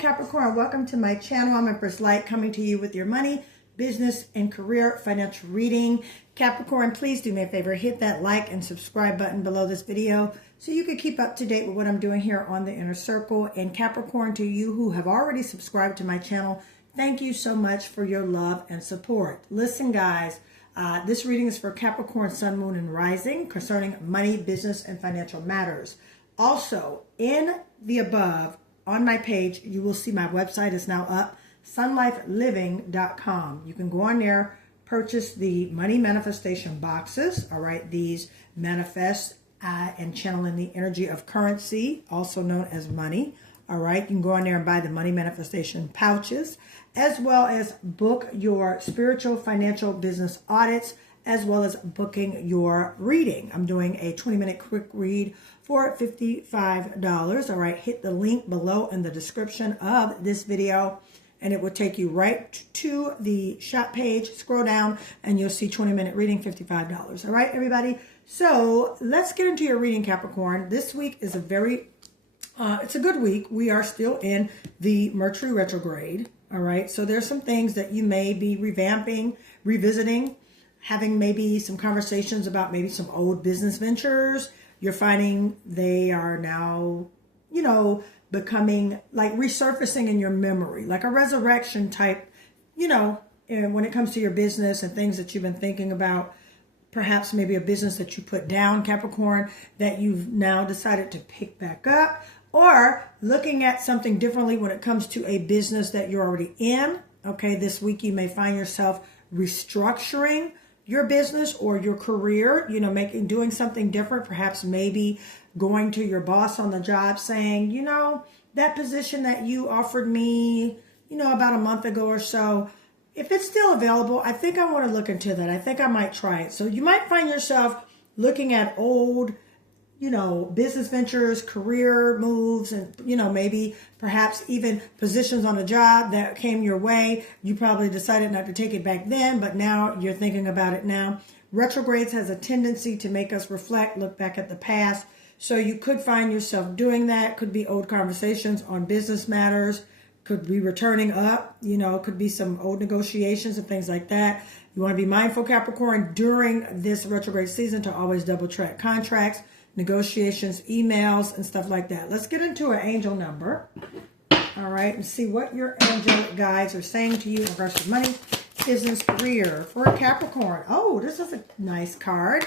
Capricorn, welcome to my channel. I'm Empress Light, coming to you with your money, business, and career financial reading. Capricorn, please do me a favor, hit that like and subscribe button below this video so you can keep up to date with what I'm doing here on the Inner Circle. And Capricorn, to you who have already subscribed to my channel, thank you so much for your love and support. Listen, guys, this reading is for Capricorn, Sun, Moon, and Rising concerning money, business, and financial matters. Also, in the above, on my page, you will see my website is now up, sunlifeliving.com. You can go on there, purchase the money manifestation boxes, all right? These manifest and channel in the energy of currency, also known as money, all right? You can go on there and buy the money manifestation pouches, as well as book your spiritual, financial, business audits, as well as booking your reading. I'm doing a 20-minute quick read for $55. All right, hit the link below in the description of this video, and it will take you right to the shop page. Scroll down, and you'll see 20-minute reading, $55. All right, everybody? So let's get into your reading, Capricorn. This week is it's a good week. We are still in the Mercury retrograde. All right, so there's some things that you may be revamping, revisiting, having maybe some conversations about maybe some old business ventures. You're finding they are now, becoming like resurfacing in your memory, like a resurrection type, and when it comes to your business and things that you've been thinking about, perhaps maybe a business that you put down, Capricorn, that you've now decided to pick back up, or looking at something differently when it comes to a business that you're already in. Okay, this week you may find yourself restructuring your business or your career, doing something different, perhaps maybe going to your boss on the job saying, that position that you offered me, about a month ago or so, if it's still available, I think I want to look into that. I think I might try it. So you might find yourself looking at old, business ventures, career moves, and, maybe perhaps even positions on a job that came your way. You probably decided not to take it back then, but now you're thinking about it now. Retrogrades has a tendency to make us reflect, look back at the past. So you could find yourself doing that. Could be old conversations on business matters. Could be returning up, could be some old negotiations and things like that. You want to be mindful, Capricorn, during this retrograde season to always double check contracts, negotiations, emails, and stuff like that. Let's get into an angel number, all right, and see what your angelic guides are saying to you in regards to money, business, career for a Capricorn. Oh, this is a nice card.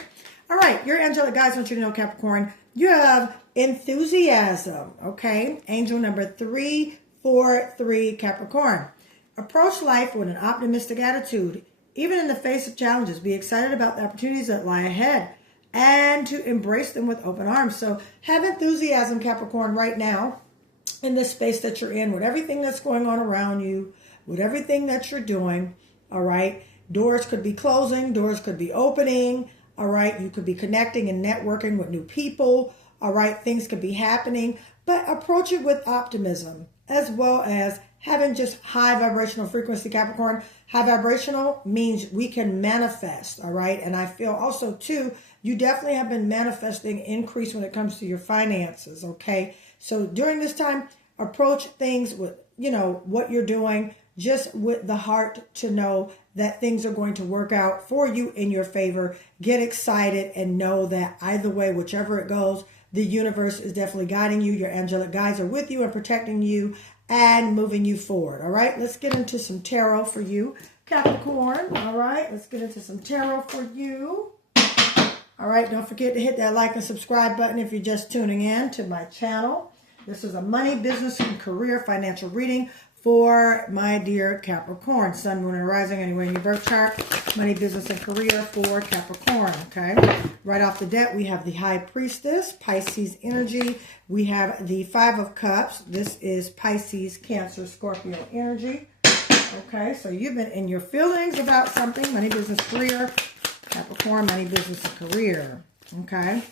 All right, your angelic guides want you to know, Capricorn, you have enthusiasm, okay? Angel number 343, Capricorn. Approach life with an optimistic attitude, even in the face of challenges. Be excited about the opportunities that lie ahead, and to embrace them with open arms. So have enthusiasm, Capricorn, right now in this space that you're in, with everything that's going on around you, with everything that you're doing, all right? Doors could be closing, doors could be opening, all right? You could be connecting and networking with new people, all right? Things could be happening, but approach it with optimism, as well as having just high vibrational frequency, Capricorn. High vibrational means we can manifest, all right? And I feel also, too, you definitely have been manifesting increase when it comes to your finances, okay? So during this time, approach things with, what you're doing, just with the heart to know that things are going to work out for you in your favor. Get excited and know that either way, whichever it goes, the universe is definitely guiding you. Your angelic guides are with you and protecting you and moving you forward. All right, let's get into some tarot for you, Capricorn. All right, let's get into some tarot for you. All right, don't forget to hit that like and subscribe button if you're just tuning in to my channel. This is a money, business, and career financial reading for my dear Capricorn. Sun, Moon, and Rising, anyway, in your birth chart. Money, business, and career for Capricorn, okay? Right off the bat, we have the High Priestess, Pisces energy. We have the Five of Cups. This is Pisces, Cancer, Scorpio energy. Okay, so you've been in your feelings about something. Money, business, career. Capricorn, money, business, and career. Okay?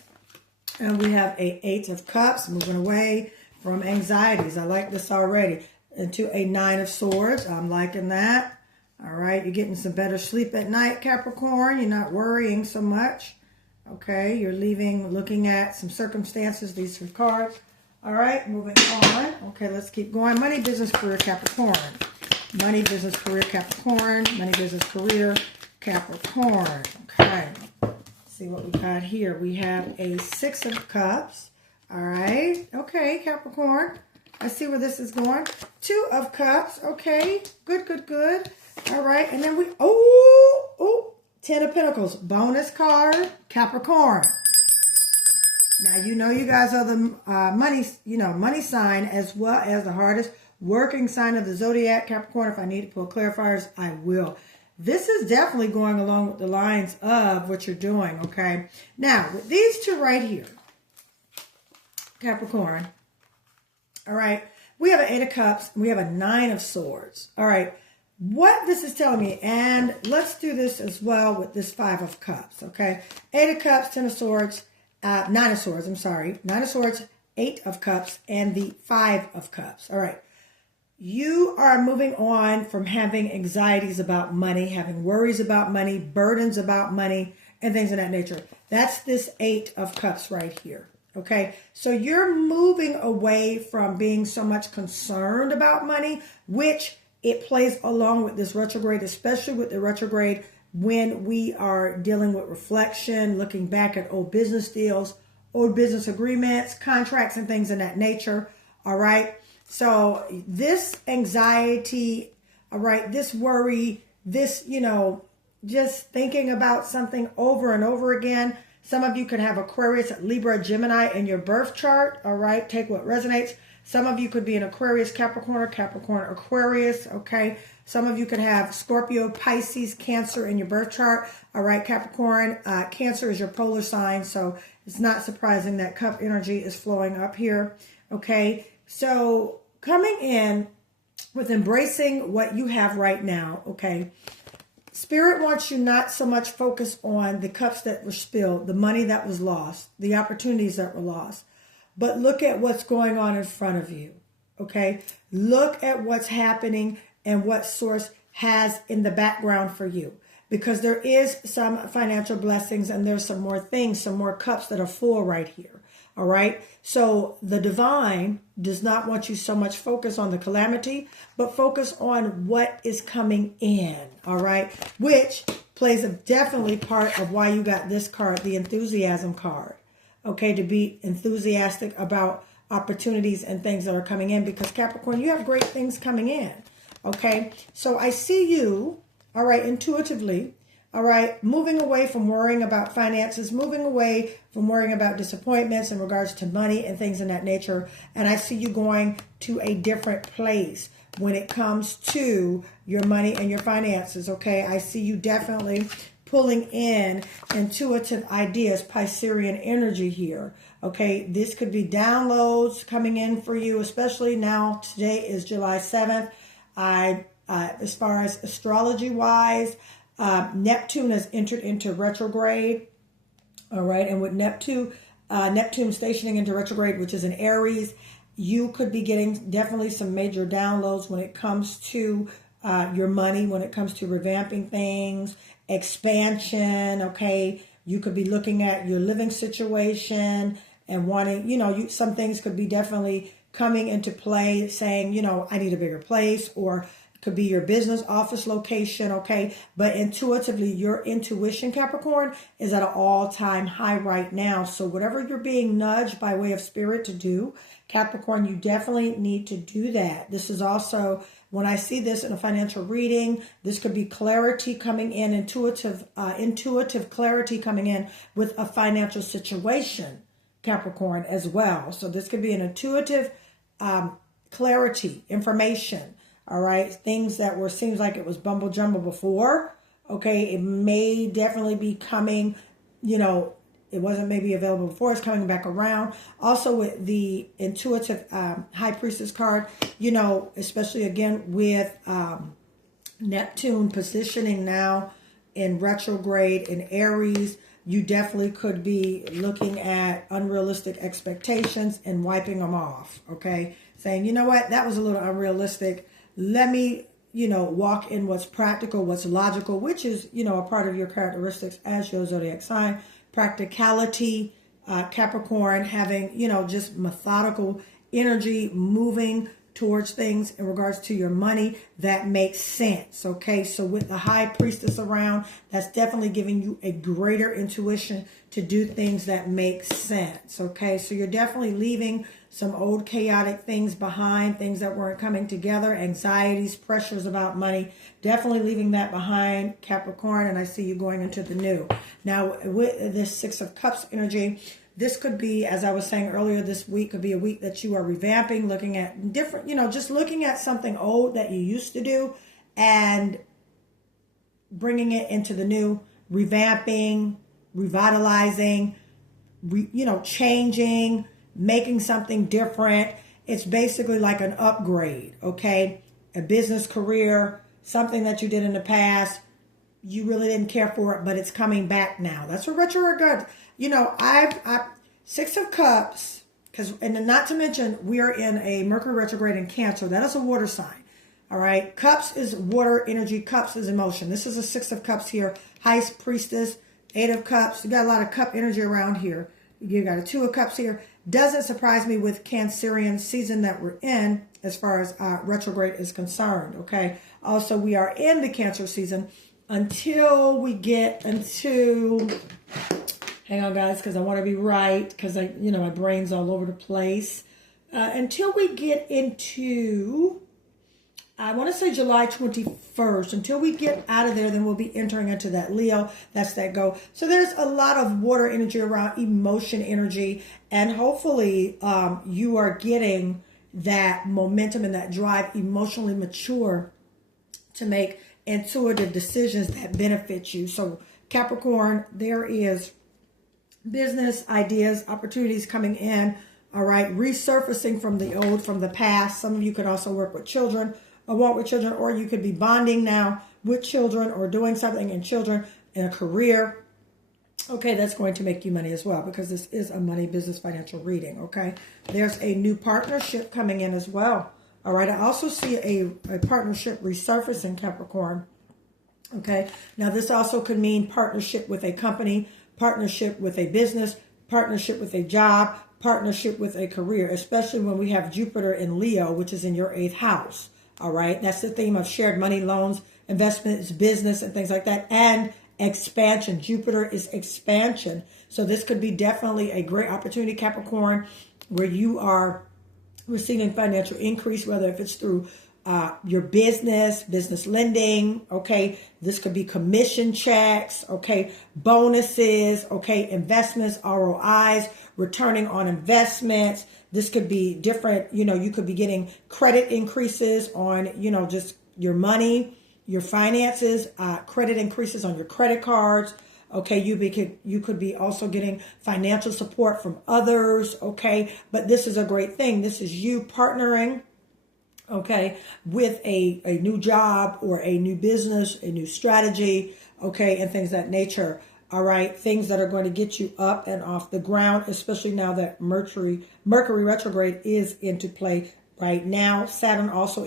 And we have a Eight of Cups, moving away from anxieties. I like this already. Into a Nine of Swords. I'm liking that. All right, you're getting some better sleep at night, Capricorn. You're not worrying so much. Okay, you're looking at some circumstances, these three cards. All right, moving on. Okay, let's keep going. Money, business, career, Capricorn. Money, business, career, Capricorn. Money, business, career, Capricorn. Okay, let's see what we got here. We have a 6 of Cups. All right, okay, Capricorn. I see where this is going. 2 of Cups. Okay, good, good, good. All right, and then we, 10 of Pentacles. Bonus card, Capricorn. Now, you know you guys are the money sign as well as the hardest working sign of the zodiac, Capricorn. If I need to pull clarifiers, I will. This is definitely going along with the lines of what you're doing, okay? Now, with these two right here, Capricorn, all right, we have an 8 of Cups, and we have a 9 of Swords. All right, what this is telling me, and let's do this as well with this 5 of Cups, okay? 8 of Cups, 10 of Swords, 9 of Swords, I'm sorry. 9 of Swords, 8 of Cups, and the 5 of Cups. All right. You are moving on from having anxieties about money, having worries about money, burdens about money, and things of that nature. That's this 8 of Cups right here. Okay. So you're moving away from being so much concerned about money, which it plays along with this retrograde, especially with the retrograde when we are dealing with reflection, looking back at old business deals, old business agreements, contracts, and things of that nature. All right. So this anxiety, all right, this worry, this, just thinking about something over and over again. Some of you could have Aquarius, Libra, Gemini in your birth chart. All right. Take what resonates. Some of you could be an Aquarius, Capricorn, Aquarius. Okay. Some of you could have Scorpio, Pisces, Cancer in your birth chart. All right, Capricorn. Cancer is your polar sign, so it's not surprising that cup energy is flowing up here. Okay, so coming in with embracing what you have right now, okay, Spirit wants you not so much focus on the cups that were spilled, the money that was lost, the opportunities that were lost, but look at what's going on in front of you, okay? Look at what's happening and what source has in the background for you. Because there is some financial blessings and there's some more things, some more cups that are full right here. All right. So the divine does not want you so much focus on the calamity, but focus on what is coming in. All right. Which plays a definitely part of why you got this card, the enthusiasm card. Okay. To be enthusiastic about opportunities and things that are coming in, because Capricorn, you have great things coming in. Okay, so I see you, all right, intuitively, all right, moving away from worrying about finances, moving away from worrying about disappointments in regards to money and things in that nature. And I see you going to a different place when it comes to your money and your finances, okay? I see you definitely pulling in intuitive ideas, Piscean energy here, okay? This could be downloads coming in for you, especially now. Today is July 7th. As far as astrology wise, Neptune has entered into retrograde. All right. And with Neptune stationing into retrograde, which is in Aries, you could be getting definitely some major downloads when it comes to your money, when it comes to revamping things, expansion. Okay. You could be looking at your living situation and wanting, some things could be definitely coming into play, saying, I need a bigger place, or it could be your business office location, okay? But intuitively, your intuition, Capricorn, is at an all-time high right now. So whatever you're being nudged by way of spirit to do, Capricorn, you definitely need to do that. This is also, when I see this in a financial reading, this could be clarity coming in, intuitive clarity coming in with a financial situation, Capricorn, as well. So this could be an intuitive clarity, information, all right? Things that seems like it was bumble jumble before, okay? It may definitely be coming, it wasn't maybe available before, it's coming back around. Also with the intuitive High Priestess card, especially again with Neptune positioning now in retrograde in Aries, you definitely could be looking at unrealistic expectations and wiping them off, okay? Saying, you know what, that was a little unrealistic. Let me, walk in what's practical, what's logical, which is, a part of your characteristics as your zodiac sign. Practicality, Capricorn, having, just methodical energy moving towards things in regards to your money that makes sense. Okay, so with the high priestess around, that's definitely giving you a greater intuition to do things that make sense. Okay, so you're definitely leaving some old chaotic things behind, things that weren't coming together, anxieties, pressures about money, definitely leaving that behind, Capricorn. And I see you going into the new. Now with this Six of Cups energy, this could be, as I was saying earlier, this week could be a week that you are revamping, looking at different, just looking at something old that you used to do and bringing it into the new, revamping, revitalizing, changing, making something different. It's basically like an upgrade, okay? A business career, something that you did in the past, you really didn't care for it, but it's coming back now. That's what retrograde. I Six of Cups, and not to mention we are in a Mercury retrograde in Cancer. That is a water sign. All right. Cups is water energy. Cups is emotion. This is a Six of Cups here. High Priestess, Eight of Cups. You got a lot of cup energy around here. You got a Two of Cups here. Doesn't surprise me with Cancerian season that we're in as far as retrograde is concerned. Okay. Also, we are in the Cancer season until we get into... Hang on, guys, because I want to be right, because my brain's all over the place. Until we get into, I want to say July 21st. Until we get out of there, then we'll be entering into that Leo. That's that go. So there's a lot of water energy around, emotion energy, and hopefully you are getting that momentum and that drive, emotionally mature to make intuitive decisions that benefit you. So Capricorn, there is business ideas, opportunities coming in, all right, resurfacing from the old, from the past. Some of you could also work with children or want with children, or you could be bonding now with children or doing something in children in a career. Okay, that's going to make you money as well, because this is a money, business, financial reading, okay? There's a new partnership coming in as well, all right? I also see a partnership resurfacing, Capricorn, okay? Now, this also could mean partnership with a company, partnership with a business, partnership with a job, partnership with a career, especially when we have Jupiter in Leo, which is in your 8th house. All right. That's the theme of shared money, loans, investments, business, and things like that. And expansion. Jupiter is expansion. So this could be definitely a great opportunity, Capricorn, where you are receiving financial increase, whether if it's through your business lending, okay, this could be commission checks, okay, bonuses, okay, investments, ROIs, returning on investments. This could be different, you could be getting credit increases on, just your money, your finances, credit increases on your credit cards. Okay, you could be also getting financial support from others, okay, but this is a great thing. This is you partnering, okay, with a new job or a new business, a new strategy, okay, and things of that nature. All right, things that are going to get you up and off the ground, especially now that Mercury retrograde is into play right now. Saturn also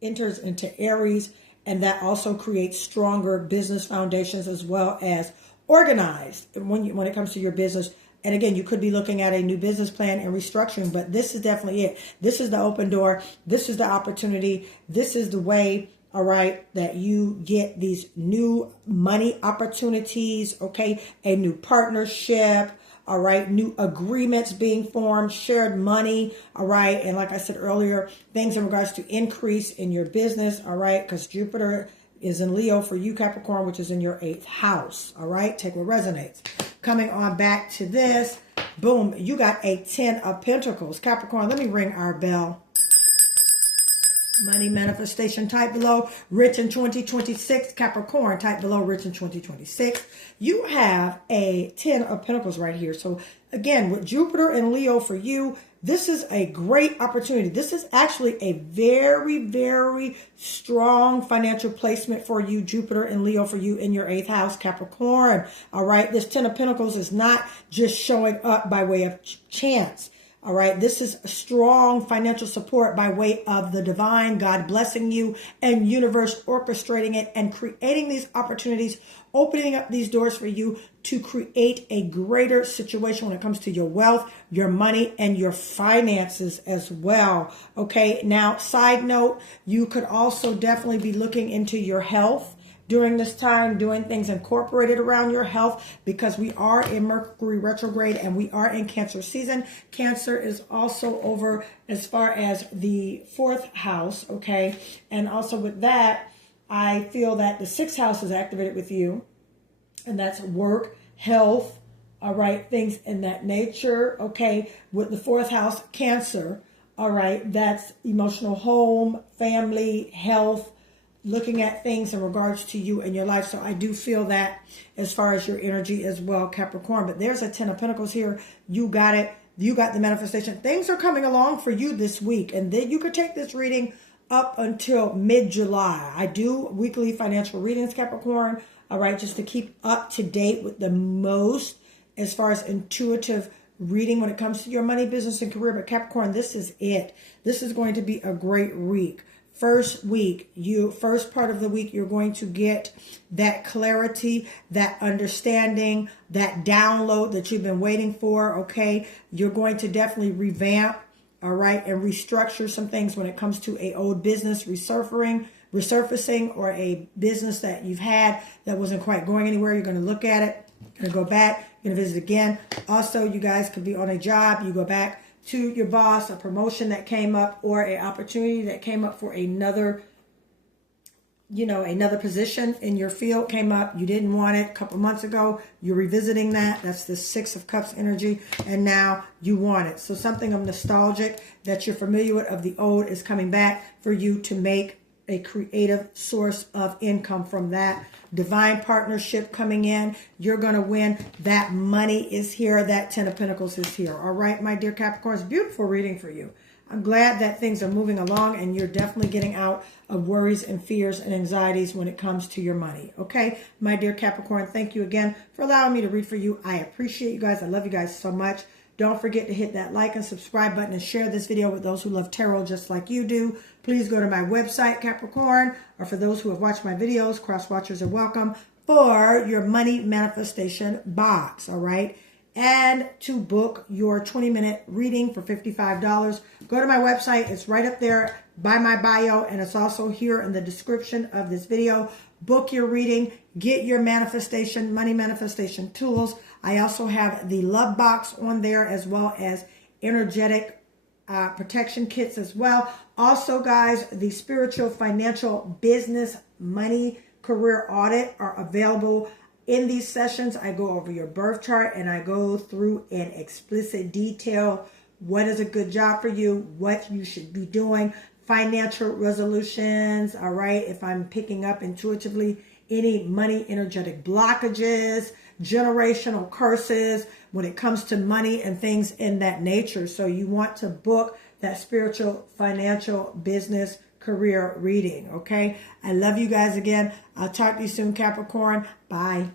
enters into Aries, and that also creates stronger business foundations as well as organized when it comes to your business. And again, you could be looking at a new business plan and restructuring, but this is definitely it. This is the open door. This is the opportunity. This is the way, all right, that you get these new money opportunities, okay, a new partnership, all right, new agreements being formed, shared money, all right, and like I said earlier, things in regards to increase in your business, all right, because Jupiter is in Leo for you, Capricorn, which is in your 8th house, all right, take what resonates. Coming on back to this, boom, you got a 10 of Pentacles. Capricorn, let me ring our bell. Money manifestation, type below, rich in 2026. Capricorn, type below, rich in 2026. You have a 10 of Pentacles right here. So again, with Jupiter and Leo for you, this is a great opportunity. This is actually a very, very strong financial placement for you, Jupiter and Leo for you in your 8th house, Capricorn. All right, this 10 of Pentacles is not just showing up by way of chance. All right. This is strong financial support by way of the divine, God blessing you and universe orchestrating it and creating these opportunities, opening up these doors for you to create a greater situation when it comes to your wealth, your money, and your finances as well. Okay. Now, side note, you could also definitely be looking into your health during this time, doing things incorporated around your health, because we are in Mercury retrograde and we are in Cancer season. Cancer is also over as far as the 4th house, okay? And also with that, I feel that the 6th house is activated with you, and that's work, health, all right, things in that nature, okay? With the 4th house, Cancer, all right, that's emotional home, family, health, looking at things in regards to you and your life. So I do feel that as far as your energy as well, Capricorn. But there's a 10 of Pentacles here. You got it. You got the manifestation. Things are coming along for you this week. And then you could take this reading up until mid-July. I do weekly financial readings, Capricorn. All right, just to keep up to date with the most as far as intuitive reading when it comes to your money, business, and career. But Capricorn, this is it. This is going to be a great week. First part of the week, you're going to get that clarity, that understanding, that download that you've been waiting for, okay? You're going to definitely revamp, all right, and restructure some things when it comes to a old business resurfacing, or a business that you've had that wasn't quite going anywhere. You're going to look at it, you're going to go back, you're going to visit again. Also, you guys could be on a job, you go back to your boss, a promotion that came up, or an opportunity that came up for another position in your field came up. You didn't want it a couple months ago. You're revisiting that. That's the 6 of Cups energy. And now you want it. So something of nostalgic that you're familiar with of the old is coming back for you to make a creative source of income from that. Divine partnership coming in. You're going to win. That money is here. That 10 of Pentacles is here. All right, my dear Capricorns, beautiful reading for you. I'm glad that things are moving along and you're definitely getting out of worries and fears and anxieties when it comes to your money. Okay, my dear Capricorn, thank you again for allowing me to read for you. I appreciate you guys. I love you guys so much. Don't forget to hit that like and subscribe button and share this video with those who love tarot just like you do. Please go to my website, Capricorn, or for those who have watched my videos, cross-watchers are welcome, for your money manifestation box, all right? And to book your 20-minute reading for $55, go to my website. It's right up there by my bio, and it's also here in the description of this video. Book your reading, get your manifestation, money manifestation tools. I also have the love box on there, as well as energetic protection kits as well. Also, guys, the spiritual, financial, business, money, career audit are available. In these sessions, I go over your birth chart and I go through in explicit detail what is a good job for you, what you should be doing, financial resolutions, all right? If I'm picking up intuitively any money energetic blockages, generational curses when it comes to money and things in that nature. So you want to book that spiritual, financial, business, career reading, okay? I love you guys again. I'll talk to you soon, Capricorn. Bye.